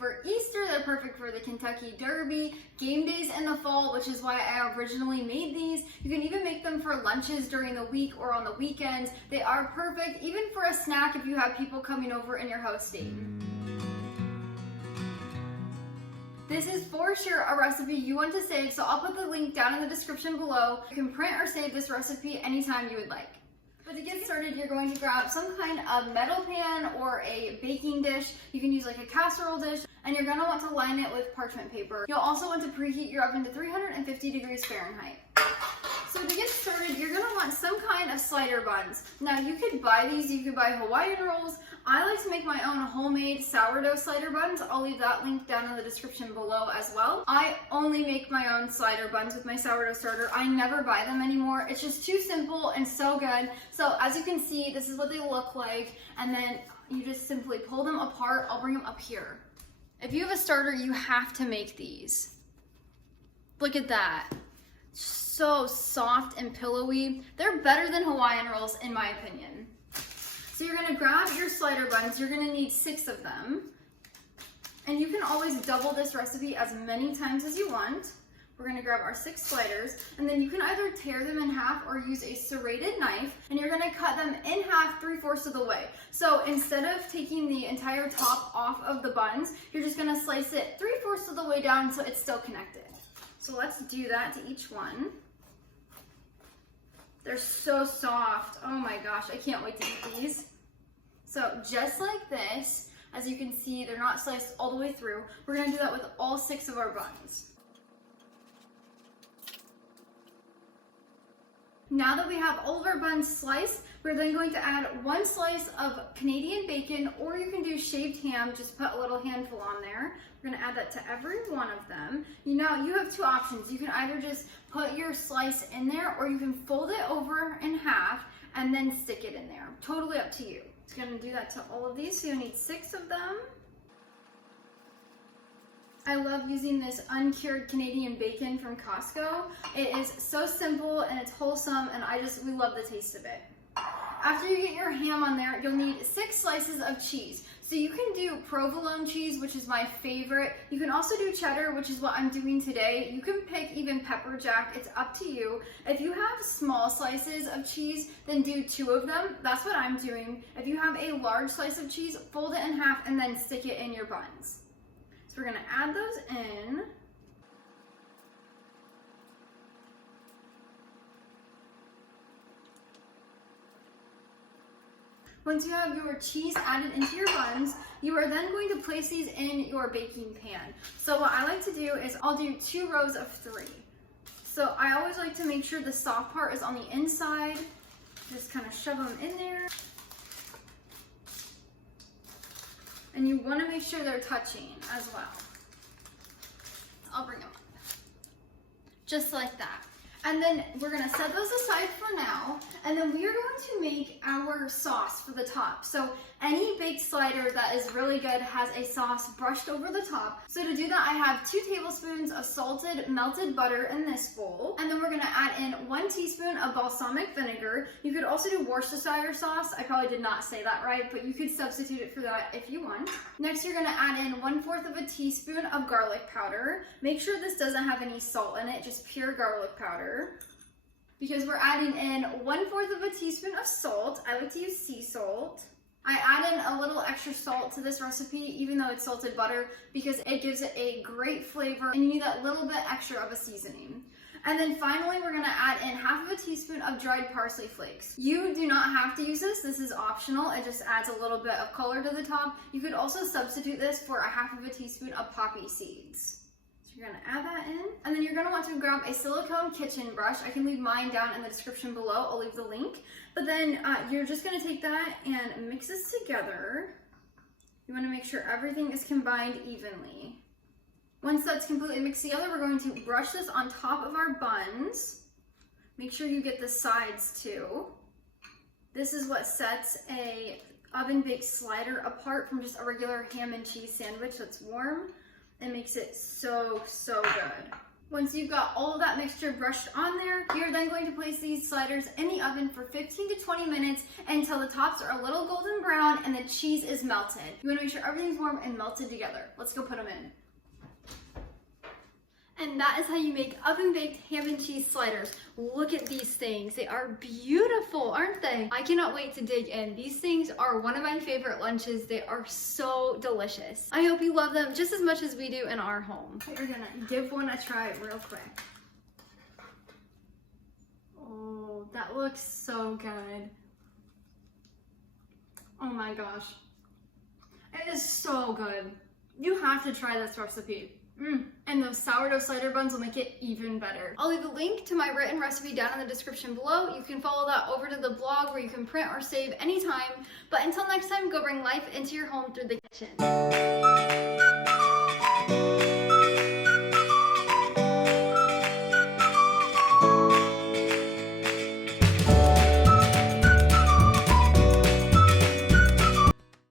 for Easter, they're perfect for the Kentucky Derby, game days in the fall, which is why I originally made these. You can even make them for lunches during the week or on the weekends. They are perfect, even for a snack if you have people coming over and you're hosting. This is for sure a recipe you want to save, so I'll put the link down in the description below. You can print or save this recipe anytime you would like. But to get started, you're going to grab some kind of metal pan or a baking dish. You can use like a casserole dish, and you're gonna want to line it with parchment paper. You'll also want to preheat your oven to 350 degrees Fahrenheit. So to get started, you're gonna want some kind of slider buns. Now you could buy these, you could buy Hawaiian rolls. I like to make my own homemade sourdough slider buns. I'll leave that link down in the description below as well. I only make my own slider buns with my sourdough starter. I never buy them anymore. It's just too simple and so good. So as you can see, this is what they look like. And then you just simply pull them apart. I'll bring them up here. If you have a starter, you have to make these. Look at that. So soft and pillowy. They're better than Hawaiian rolls in my opinion. So you're gonna grab your slider buns. You're gonna need 6 of them. And you can always double this recipe as many times as you want. We're gonna grab our 6 sliders, and then you can either tear them in half or use a serrated knife, and you're gonna cut them in half 3/4 of the way. So instead of taking the entire top off of the buns, you're just gonna slice it 3/4 of the way down so it's still connected. So let's do that to each one. They're so soft. Oh my gosh, I can't wait to eat these. So just like this, as you can see, they're not sliced all the way through. We're gonna do that with all 6 of our buns. Now that we have all of our buns sliced, we're then going to add 1 slice of Canadian bacon, or you can do shaved ham, just put a little handful on there. We're gonna add that to every one of them. You know, you have 2 options. You can either just put your slice in there, or you can fold it over in half and then stick it in there. Totally up to you. It's gonna do that to all of these, so you'll need 6 of them. I love using this uncured Canadian bacon from Costco. It is so simple and it's wholesome, and we love the taste of it. After you get your ham on there, you'll need 6 slices of cheese. So you can do provolone cheese, which is my favorite. You can also do cheddar, which is what I'm doing today. You can pick even pepper jack, it's up to you. If you have small slices of cheese, then do 2 of them. That's what I'm doing. If you have a large slice of cheese, fold it in half and then stick it in your buns. So we're gonna add those in. Once you have your cheese added into your buns, you are then going to place these in your baking pan. So what I like to do is I'll do 2 rows of 3. So I always like to make sure the soft part is on the inside. Just kind of shove them in there. And you want to make sure they're touching as well. I'll bring them up. Just like that. And then we're gonna set those aside for now, and then we are going to make our sauce for the top. So any baked slider that is really good has a sauce brushed over the top. So to do that, I have 2 tablespoons of salted melted butter in this bowl, and then we're gonna add in 1 teaspoon of balsamic vinegar. You could also do Worcestershire sauce. I probably did not say that right, but you could substitute it for that if you want. Next, you're gonna add in 1/4 of a teaspoon of garlic powder. Make sure this doesn't have any salt in it, just pure garlic powder. Because we're adding in 1/4 of a teaspoon of salt. I like to use sea salt. I add in a little extra salt to this recipe, even though it's salted butter, because it gives it a great flavor, and you need that little bit extra of a seasoning. And then finally, we're gonna add in 1/2 of a teaspoon of dried parsley flakes. You do not have to use this is optional. It just adds a little bit of color to the top. You could also substitute this for 1/2 of a teaspoon of poppy seeds. You're gonna add that in, and then you're gonna want to grab a silicone kitchen brush. I can leave mine down in the description below. I'll leave the link. But then you're just gonna take that and mix this together. You wanna make sure everything is combined evenly. Once that's completely mixed together, we're going to brush this on top of our buns. Make sure you get the sides too. This is what sets a oven baked slider apart from just a regular ham and cheese sandwich that's warm. It makes it so, so good. Once you've got all of that mixture brushed on there, you're then going to place these sliders in the oven for 15 to 20 minutes until the tops are a little golden brown and the cheese is melted. You want to make sure everything's warm and melted together. Let's go put them in. And that is how you make oven-baked ham and cheese sliders. Look at these things. They are beautiful, aren't they? I cannot wait to dig in. These things are one of my favorite lunches. They are so delicious. I hope you love them just as much as we do in our home. We're gonna give one a try real quick. Oh, that looks so good. Oh my gosh. It is so good. You have to try this recipe. And those sourdough slider buns will make it even better. I'll leave a link to my written recipe down in the description below. You can follow that over to the blog where you can print or save anytime. But until next time, go bring life into your home through the kitchen.